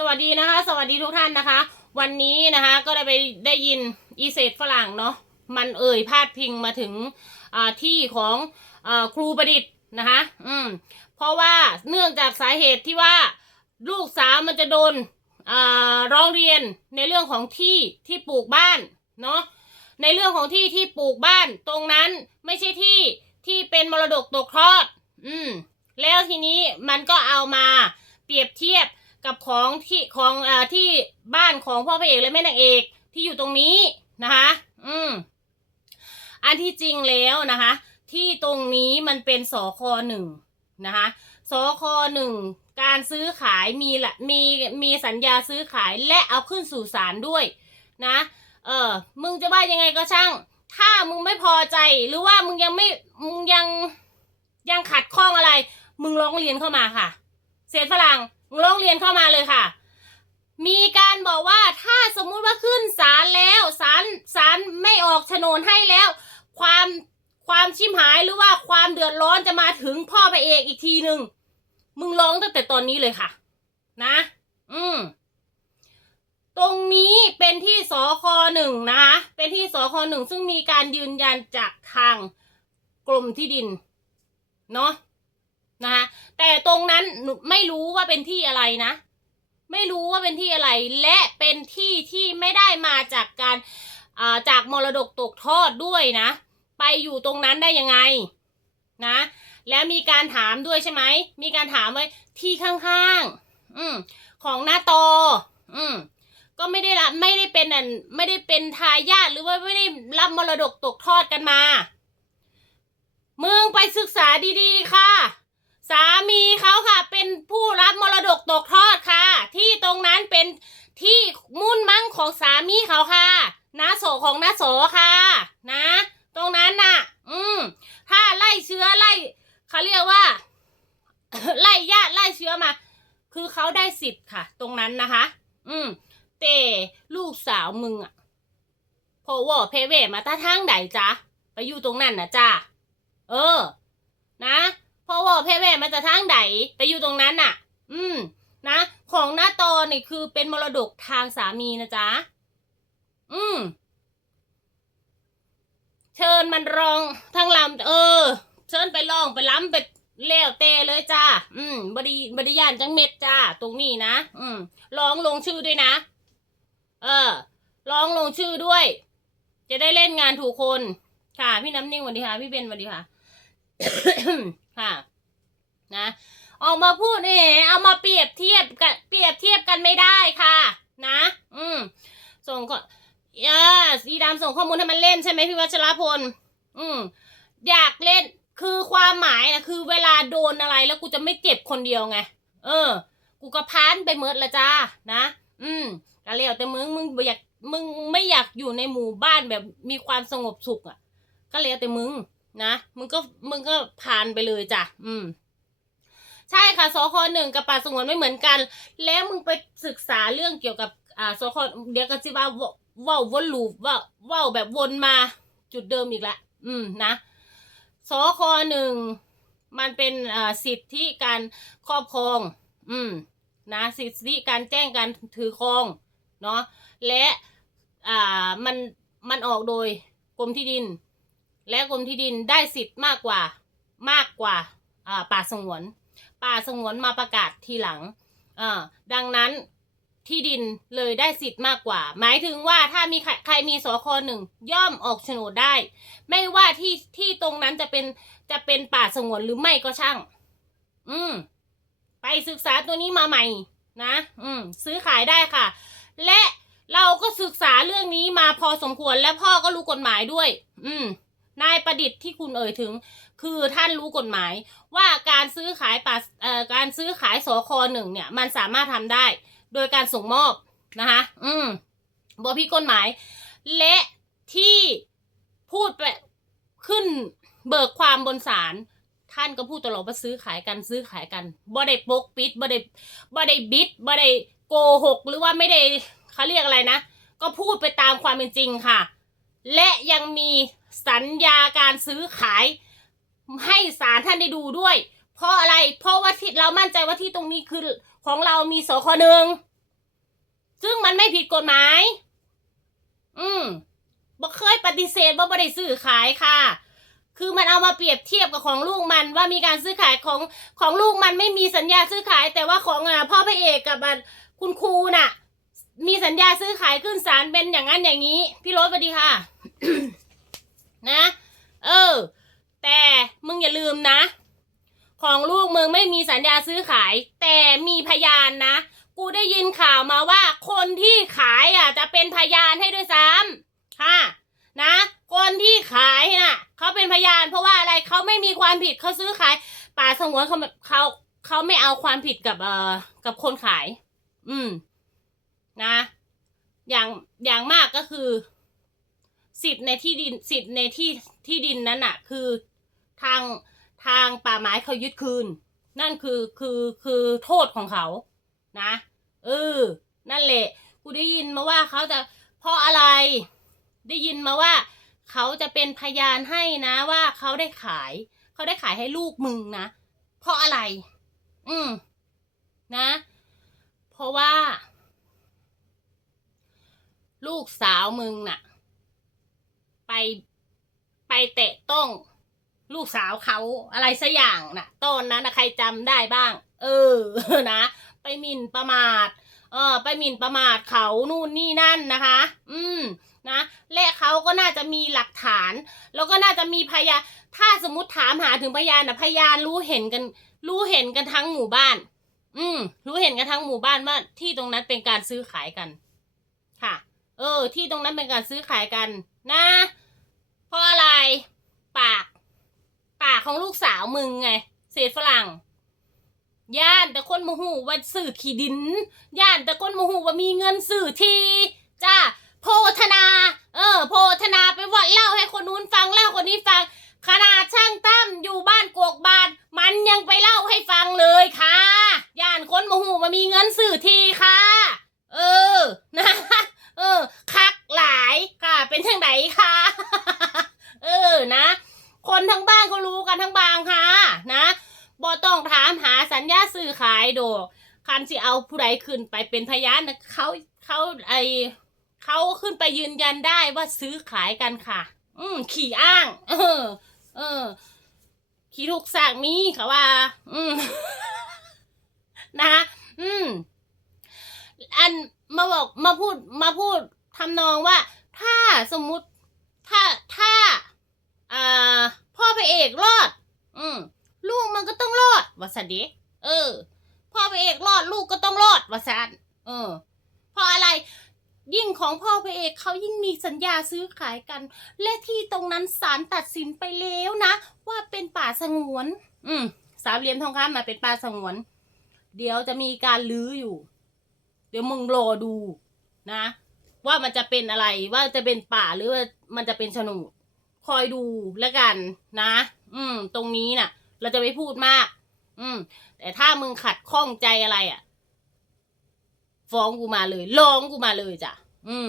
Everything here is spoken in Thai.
สวัสดีนะคะ สวัสดีทุกท่านนะคะ วันนี้นะคะก็ได้ไปได้ยินอีเศษฝรั่งเนาะมันเอ่ยพาดพิงมาถึงที่ของอครูประดิษฐ์นะคะอืมเพราะว่าเนื่องจากสาเหตุที่ว่าลูกสาวมันจะโดนร้องเรียนในเรื่องของที่ที่ปลูกบ้านเนาะในเรื่องของที่ที่ปลูกบ้านตรงนั้นไม่ใช่ที่ที่เป็นมรดกตกทอด อืมแล้วทีนี้มันก็เอามาเปรียบเทียบ กับของที่ของอ่าที่บ้านของพ่อพระเอกและแม่นางเอกที่อยู่ตรงนี้นะคะ อืม อันที่จริงแล้วนะคะ ที่ตรงนี้มันเป็นสคหนึ่งนะคะสคหนึ่งการซื้อขายมีละมีมีสัญญาซื้อขายและเอาขึ้นสู่ศาลด้วยนะ เออมึงจะว่ายังไงก็ช่าง ถ้ามึงไม่พอใจหรือว่ามึงยังไม่มึงยังยังขัดข้องอะไร มึงร้องเรียนเข้ามาค่ะ เศษฝรั่งมึง ร้องเรียนเข้ามาเลยค่ะ มีการบอกว่าถ้าสมมุติว่าขึ้นศาลแล้วศาลศาลไม่ออกโฉนดให้แล้ว ความความชิมหายหรือว่าความเดือดร้อนจะมาถึงพ่อพระเอกอีกทีหนึ่งมึงร้องตั้งแต่ตอนนี้เลยค่ะ นะ อืมตรงนี้เป็นที่สคหนึ่งนะคะเป็นที่สคหนึ่งซึ่งมีการยืนยันจากทางกรมที่ดิน เนาะ นะคะแต่ตรงนั้นหนูไม่รู้ว่าเป็นที่อะไรนะ ไม่รู้ว่าเป็นที่อะไร และเป็นที่ที่ไม่ได้มาจากการาจากมรดกตกทอดด้วยนะ ไปอยู่ตรงนั้นได้ยังไงนะ แล้วมีการถามด้วยใช่ไหมมีการถามไว้ที่ข้างๆอืมของหน้าตออืมก็ไม่ได้รับไม่ได้เป็นอันไม่ได้เป็นทายาทหรือว่าไม่ได้รับมรดกตกทอดกันมา มึงไปศึกษาดีๆค่ะ สามีเขาค่ะ เป็นผู้รับมรดกตกทอดค่ะ ที่ตรงนั้นเป็นที่มุ่นมั่งของสามีเขาค่ะนาโสของนาโสค่ะ นะ ตรงนั้นน่ะ อืม ถ้าไล่เชื้อไล่เขาเรียกว่า ไล่ญาติไล่เชื้อมา คือเขาได้สิทธิ์ค่ะ ตรงนั้นนะคะ อืมแต่ลูกสาวมึงอะเพราะว่าเพเวมาตาทางใดจ๊ะไปอยู่ตรงนั้นนะจ้าเออ นะเพราะว่าเพเว มาจากทางใดไปอยู่ตรงนั้นน่ะ อืม นะ ของหน้าตอนี่คือเป็นมรดกทางสามีนะจ๊ะ อืม เชิญมันร้องทั้งลำเออ เชิญไปร้องไปล้ำไปเล้วเตเลยจ้า อืม บดีบดียานจังเม็ดจ้า ตรงนี้นะ อืม ร้องลงชื่อด้วยนะ เออ ร้องลงชื่อด้วย จะได้เล่นงานถูกคน ค่ะ พี่น้ำนิ่งสวัสดีค่ะ พี่เบนสวัสดีค่ะ ค่ะ ออกมาพูดเอเอามาเปรียบเทียบกันเปรียบเทียบกันไม่ได้ค่ะ นะ อืมส่งก็อ่าสีดำส่งข้อมูลให้มันเล่นใช่ไหมพี่วัชรพล อืมอยากเล่นคือความหมายนะคือเวลาโดนอะไรแล้วกูจะไม่เก็บคนเดียวไง เออ กูก็พานไปเมิดละจ้านะ อืมก็แล้วแต่มึงมึงอยากมึงไม่อยากอยู่ในหมู่บ้านแบบมีความสงบสุขอะ ก็แล้วแต่มึงนะมึงก็มึงก็ผ่านไปเลยจ้ะ อืม ใช่ค่ะสคหนึ่งกับป่าสงวนไม่เหมือนกัน แล้วมึงไปศึกษาเรื่องเกี่ยวกับอ่าสคเดี๋ยวก็จะว่าว่าว่าวนลูปว่าว่าแบบวนมาจุดเดิมอีกแล้วอืมนะสคหนึ่งมันเป็นอ่าสิทธิการครอบครอง อืมนะสิทธิการแจ้งการถือครองเนาะและอ่ามันมันออกโดยกรมที่ดิน และกรมที่ดินได้สิทธิ์มากกว่ามากกว่าอ่าป่าสงวน ป่าสงวนมาประกาศทีหลังอ่าดังนั้นที่ดินเลยได้สิทธิ์มากกว่า หมายถึงว่าถ้ามีใครใครมีสคหนึ่งย่อมออกโฉนดได้ ไม่ว่าที่ที่ตรงนั้นจะเป็นจะเป็นป่าสงวนหรือไม่ก็ช่าง อืม ไปศึกษาตัวนี้มาใหม่ นะ อืม ซื้อขายได้ค่ะ และเราก็ศึกษาเรื่องนี้มาพอสมควรและพ่อก็รู้กฎหมายด้วย อืม นายประดิษฐ์ที่คุณเอ่ยถึง คือท่านรู้กฎหมาย ว่าการซื้อขายป่าเอ่อการซื้อขายสคหนึ่งเนี่ยมันสามารถทำได้ โดยการส่งมอบนะคะอืมบอพี่กฎหมาย และที่พูดไปขึ้นเบิกความบนศาลท่านก็พูดตลอดว่าซื้อขายกันซื้อขายกันบ่ได้ปกปิดบ่ได้บ่ได้บิดบ่ได้โกหก หรือว่าไม่ได้เขาเรียกอะไรนะ ก็พูดไปตามความเป็นจริงค่ะ และยังมี สัญญาการซื้อขาย ให้ศาลท่านได้ดูด้วย เพราะอะไรเพราะว่าที่เรามั่นใจว่าที่ตรงนี้คือของเรามีสคหนึ่งซึ่งมันไม่ผิดกฎหมาย อืมบ่เคยปฏิเสธว่าบ่ได้ซื้อขายค่ะ คือมันเอามาเปรียบเทียบกับของลูกมันว่ามีการซื้อขายของของลูกมันไม่มีสัญญาซื้อขาย แต่ว่าของอะพ่อพระเอกกับคุณครูน่ะ มีสัญญาซื้อขายขึ้นศาลเป็นอย่างนั้นอย่างนี้ พี่รถสวัสดีค่ะ แต่มึงอย่าลืมนะ ของลูกมึงไม่มีสัญญาซื้อขาย แต่มีพยานนะ กูได้ยินข่าวมาว่า คนที่ขายอะ จะเป็นพยานให้ด้วยซ้ำค่ะนะ คนที่ขายน่ะเขาเป็นพยาน เพราะว่าอะไรเขาไม่มีความผิดเขาซื้อขาย ป่าสงวนเขาเขาเขาไม่เอาความผิดกับเอ่อกับคนขาย อืม นะ อย่างอย่างมากก็คือสิทธิ์ในที่ดินสิทธิ์ในที่ที่ดินนั้นน่ะคือ ทางทางป่าไม้เขายึดคืน นั่นคือคือคือโทษของเขา นะเออนั่นแหละกูได้ยินมาว่าเขาจะเพราะอะไร ได้ยินมาว่า เขาจะเป็นพยานให้นะว่าเขาได้ขาย เขาได้ขายให้ลูกมึงนะ เพราะอะไร อืมนะ เพราะว่า ลูกสาวมึงน่ะ ไปไปแตะต้อง ลูกสาวเขาอะไรสักอย่างน่ะ ตอนนั้นนะใครจำได้บ้าง เออนะ ไปหมิ่นประมาท เออ ไปหมิ่นประมาทเขานู่นนี่นั่นนะคะ อืมนะและเขาก็น่าจะมีหลักฐาน แล้วก็น่าจะมีพยานถ้าสมมติถามหาถึงพยานนะพยานรู้เห็นกัน รู้เห็นกันทั้งหมู่บ้าน อืมรู้เห็นกันทั้งหมู่บ้านว่าที่ตรงนั้นเป็นการซื้อขายกัน ค่ะ เออ ที่ตรงนั้นเป็นการซื้อขายกัน นะ เพราะอะไร ปาก ปากของลูกสาวมึงไง เศษฝรั่ง ย่านแต่คนโมโหว่าสื่อขีดิน ย่านแต่คนโมโหว่ามีเงินสื่อทีจ้าโพธนา เออ โพธนาไปวัดเล่าให้คนนู้นฟังเล่าคนนี้ฟังขนาดช่างตั้มอยู่บ้านกวกบานมันยังไปเล่าให้ฟังเลยค่ะ ย่านคนโมหว่ามีเงินสื่อทีค่ะ เออ นะ เออ คักหลายค่ะ เป็นทางไหนคะเออ นะ คนทั้งบ้านเขารู้กันทั้งบางค่ะนะบ่ต้องถามหาสัญญาซื้อขายโดคันสิเอาผู้ใดขึ้นไปเป็นพยานนะเขาเขาไอเขาขึ้นไปยืนยันได้ว่าซื้อขายกันค่ะ อืมขี่อ้าง เออ เออ ขี่ทุกสากมีค่ะว่า อืมนะอืม อันมาบอกมาพูดมาพูดทำนองว่า ถ้าสมมุติถ้าถ้า อ่า พ่อพระเอกรอด อืมลูกมันก็ต้องรอดวะสันดะเออ พ่อพระเอกรอดลูกก็ต้องรอดวะสันเออเพราะอะไร ยิ่งของพ่อพระเอกเขายิ่งมีสัญญาซื้อขายกัน และที่ตรงนั้นศาลตัดสินไปแล้วนะ ว่าเป็นป่าสงวน อืมสามเหลี่ยมทองคำมาเป็นป่าสงวน เดี๋ยวจะมีการลื้ออยู่ เดี๋ยวมึงรอดูนะ ว่ามันจะเป็นอะไรว่าจะเป็นป่าหรือว่ามันจะเป็นโฉนด คอยดูแล้วกันนะ อืม ตรงนี้น่ะ เราจะไม่พูดมาก อืม แต่ถ้ามึงขัดข้องใจอะไรอะ ฟ้องกูมาเลย ร้องกูมาเลยจ้ะ อืม